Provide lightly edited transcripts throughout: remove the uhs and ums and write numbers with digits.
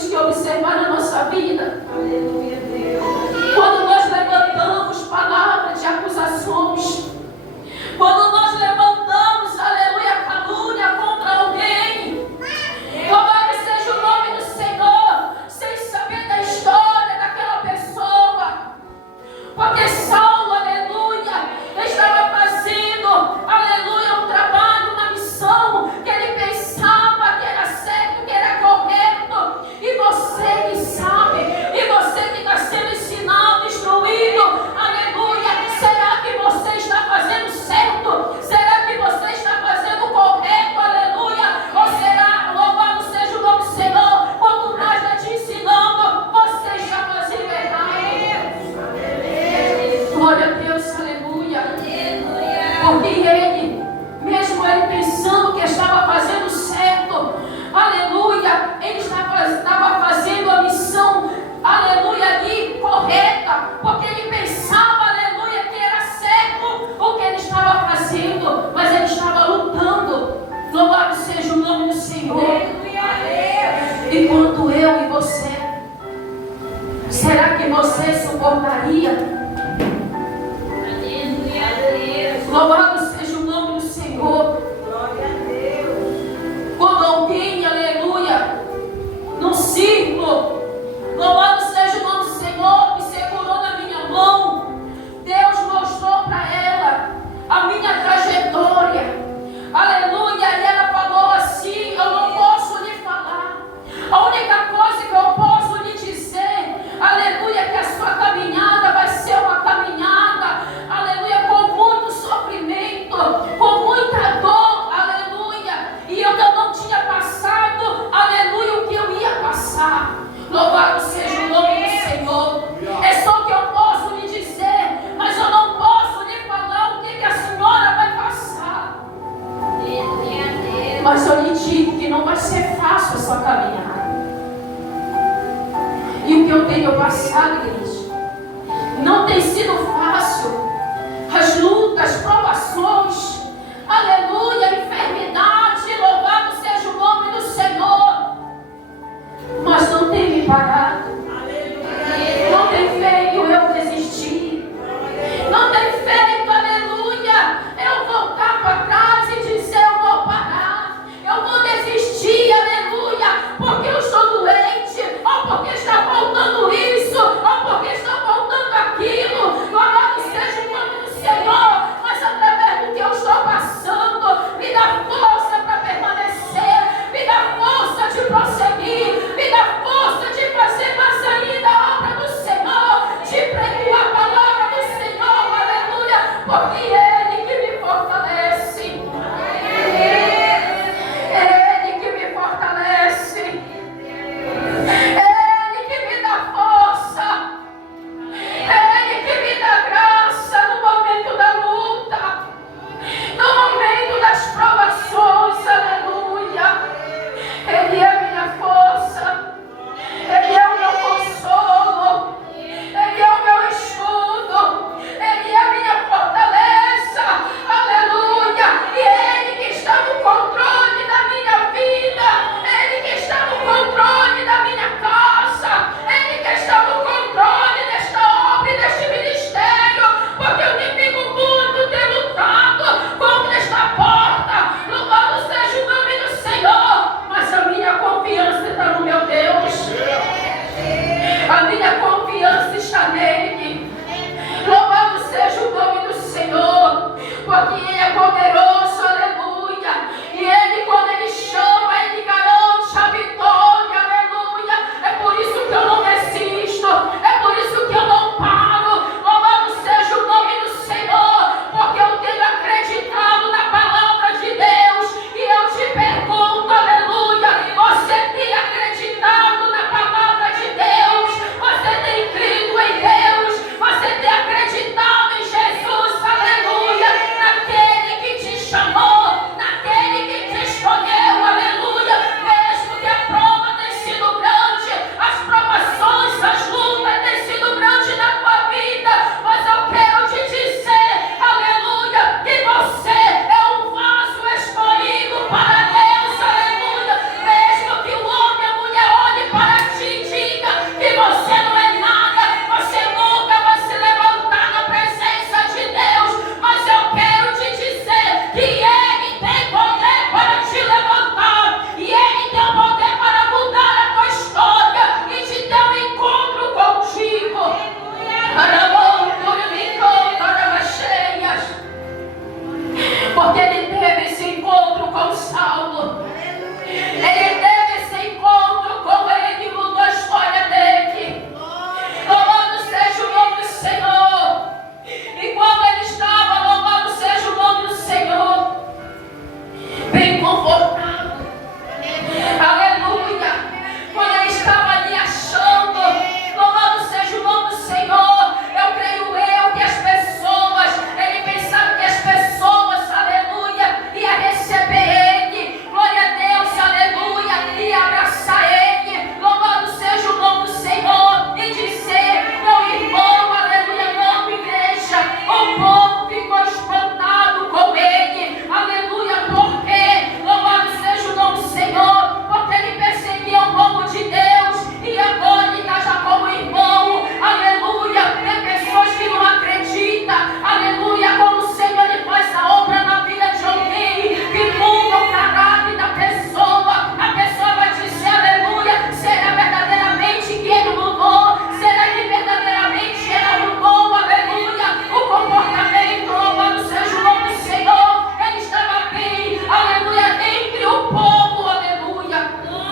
temos que observar na nossa vida. Aleluia, Deus. Quando nós levantamos palavras de acusações, quando nós levantamos, aleluia, calúnia contra alguém, louvado seja o nome do Senhor, sem saber da história daquela pessoa, porque Saulo, aleluia, estava fazendo, aleluia, um trabalho, uma missão que ele pensava que era certo, que era correto, e você que sabe, e você que está sendo ensinado, instruído, aleluia, será que você está fazendo certo? Será que você está fazendo correto, aleluia? Ou será, louvado seja o nome do Senhor, quando nós está te ensinando, você está fazendo errado? Glória a Deus, aleluia. Porque ele, mesmo ele pensando que estava fazendo certo, aleluia, ele estava fazendo a missão, aleluia, ali correta, porque ele pensava, aleluia, que era certo o que ele estava fazendo, mas ele estava lutando. Louvado seja o nome do Senhor. Enquanto eu e você, será que você suportaria? Louvado seja o nome do Senhor. Glória a Deus. Quando alguém, aleluia, num círculo, louvado seja o nome do Senhor, me segurou na minha mão, Deus mostrou para ela a minha trajetória, aleluia, e ela falou assim: eu não posso lhe falar, a única coisa que eu posso lhe dizer, aleluia, que a sua caminhada vai ser uma caminhada, aleluia, com muito sofrimento, com muita dor, aleluia, e eu ainda não tinha passado, aleluia, o que eu ia passar. Louvado seja o nome do Senhor. É só o que eu posso lhe dizer, mas eu não posso lhe falar o que a senhora vai passar. Mas eu lhe digo que não vai ser fácil a sua caminhada. E o que eu tenho passado, igreja, não tem sido fácil. As lutas, provações, aleluia, enfermidade, louvado seja o nome do Senhor. Mas não tem me parado. Não tem feito eu desistir. Não tem feito, aleluia, eu voltar para trás e dizer: eu vou parar, eu vou desistir, aleluia, porque eu estou doente, ou porque está faltando isso, ou porque está faltando aquilo. Louvado seja o nome do Senhor. Mas através do que eu estou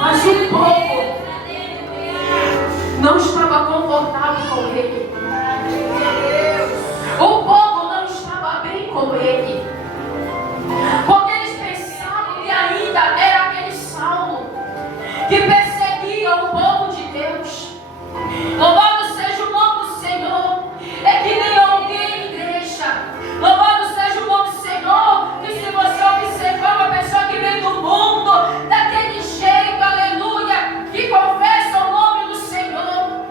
Mas o povo não estava confortável com ele. O povo não estava bem com ele. Porque eles pensavam que ainda era aquele Saulo que perseguia o povo de Deus. Louvado seja o nome do Senhor. É que nem alguém, igreja. Louvado seja o nome do Senhor. Que se você observar uma pessoa que vem do mundo, daquele jeito, aleluia, que confessa o nome do Senhor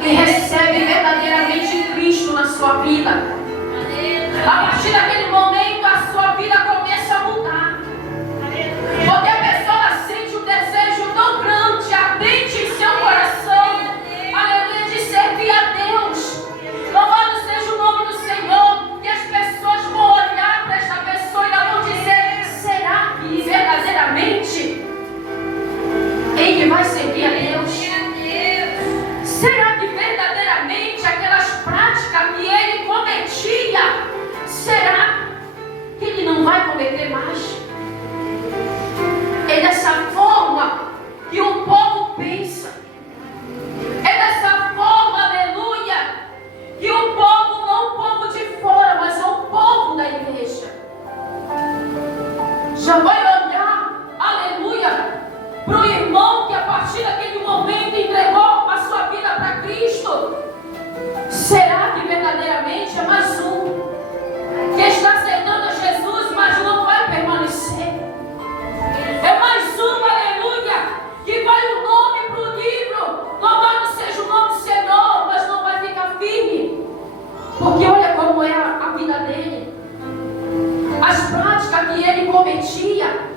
e recebe verdadeiramente Cristo na sua vida, a partir daquele momento a sua vida começa a mudar. Porque a pessoa sente um desejo tão grande, ardente em seu coração, aleluia, de servir a Deus. Louvado seja o nome do Senhor. E as pessoas vão olhar para esta pessoa e vão dizer: será que verdadeiramente ele vai servir a Deus? Será que verdadeiramente aquelas práticas que ele cometia, será que ele não vai cometer mais? É dessa forma que o povo pensa. É dessa forma, aleluia, que o povo, não o povo de fora, mas é o povo da igreja, já vai olhar, aleluia, para o irmão que a partir daquele momento entregou a sua vida para Cristo. Será que verdadeiramente é mais um que está aceitando a Jesus, mas não vai permanecer? É mais um, aleluia, que vai o nome para o livro, louvado seja o nome do Senhor, mas não vai ficar firme. Porque olha como é a vida dele, as práticas que ele cometia.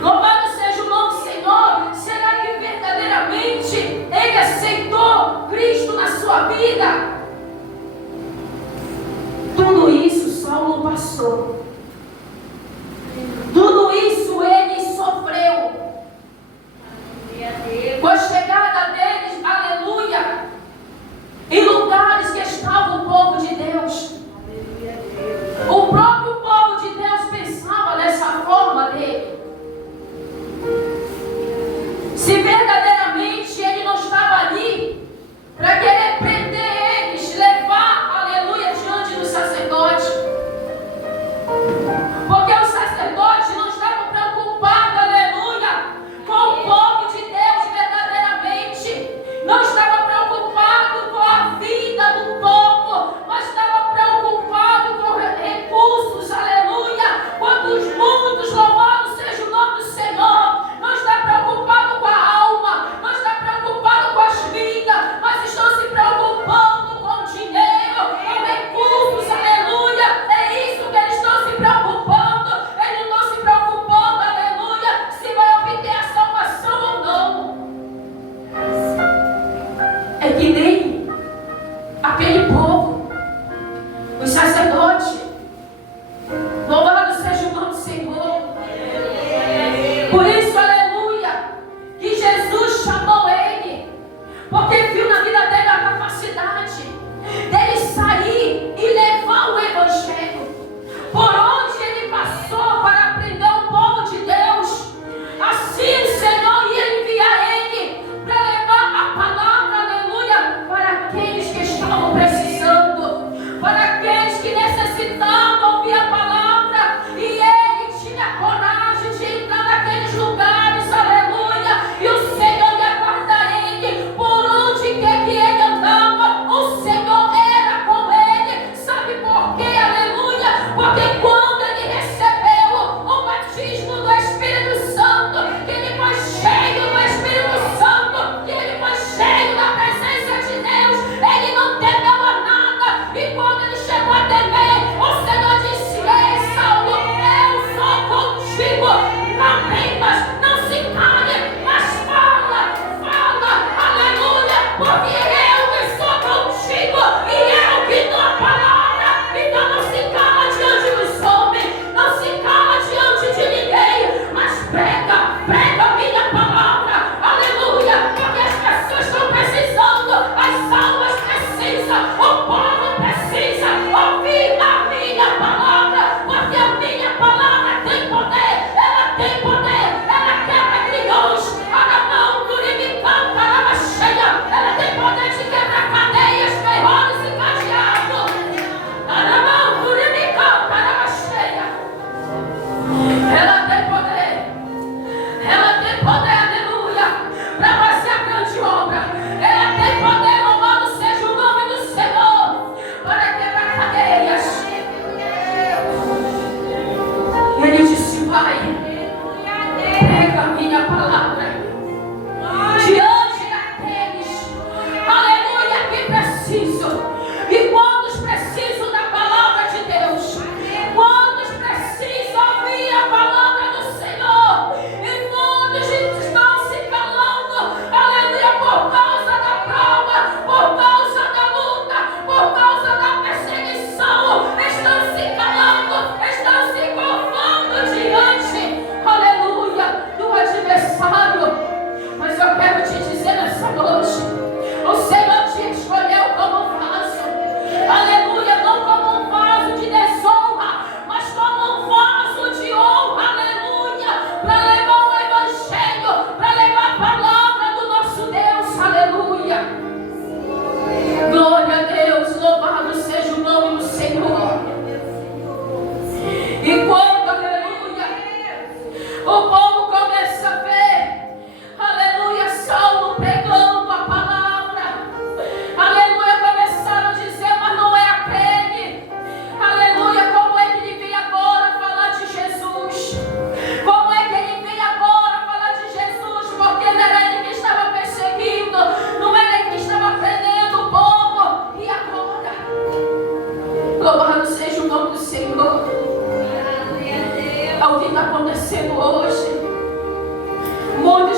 Louvado seja o nome do Senhor. Será que verdadeiramente ele aceitou Cristo na sua vida? Tudo isso Saulo passou. Tudo isso ele sofreu. Com a chegada deles, aleluia, em lugares que estava o povo de Deus. O próprio povo de Deus pensava dessa forma dele. Se verdadeiramente ele não estava ali para querer prender eles, levar, aleluia, diante do sacerdote. Porque o sacerdote não estava preocupado, aleluia, com o povo de Deus verdadeiramente. Não estava preocupado com a vida do povo, mas estava preocupado com recursos, aleluia. Quantos muitos, louvado seja o nome do Senhor, não está preocupado com a alma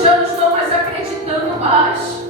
já não estou mais acreditando mais.